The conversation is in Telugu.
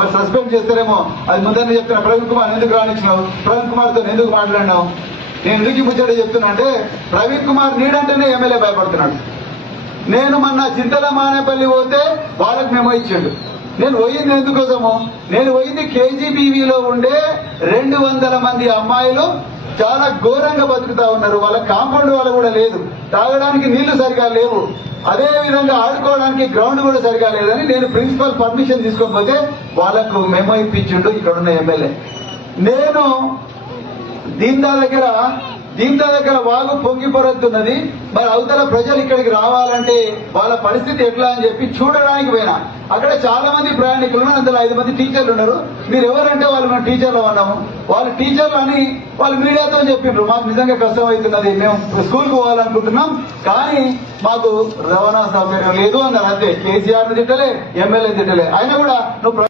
మరి సస్పెండ్ చేస్తారేమో. అది ముందర చెప్తున్నా, ప్రవీణ్ కుమార్ ఎందుకు రాణించినావు, ప్రవీణ్ కుమార్ తో ఎందుకు మాట్లాడినావు. నేను ఎందుకు ముచ్చట చెప్తున్నా అంటే, ప్రవీణ్ కుమార్ నీడంటేనే ఎమ్మెల్యే భయపడుతున్నాడు. నేను మొన్న చింతల మానేపల్లి పోతే వాళ్ళకి మెమో ఇచ్చాడు. నేను పోయింది ఎందుకోసము, నేను పోయింది కేజీబీవీలో ఉండే 200 మంది అమ్మాయిలు చాలా ఘోరంగా బతుకుతా ఉన్నారు. వాళ్ళ కాంపౌండ్ వాళ్ళ కూడా లేదు, తాగడానికి నీళ్లు సరిగా లేవు, అదే విధంగా ఆడుకోవడానికి గ్రౌండ్ కూడా సరిగా లేదని నేను ప్రిన్సిపల్ పర్మిషన్ తీసుకోకపోతే వాళ్ళకు మెమో ఇప్పించిండు ఇక్కడున్న ఎమ్మెల్యే. నేను దీంతో దగ్గర వాగు పొంగి పొరతున్నది. మరి అవతల ప్రజలు ఇక్కడికి రావాలంటే వాళ్ళ పరిస్థితి ఎట్లా అని చెప్పి చూడడానికి పోయినా. అక్కడ చాలా మంది ప్రయాణికులు ఉన్నారు, అందులో 5 మంది టీచర్లు ఉన్నారు. మీరు ఎవరంటే వాళ్ళు మేము టీచర్లు అన్నాము. వాళ్ళు టీచర్లు అని వాళ్ళు మీడియాతో చెప్పిండ్రు, మాకు నిజంగా కష్టం అవుతున్నది, మేము స్కూల్కి పోవాలనుకుంటున్నాం, కానీ మాకు రవాణా సౌకర్యం లేదు అన్నారు. అంతే, కేసీఆర్ తిట్టలే, ఎమ్మెల్యే తిట్టలే. అయినా కూడా నువ్వు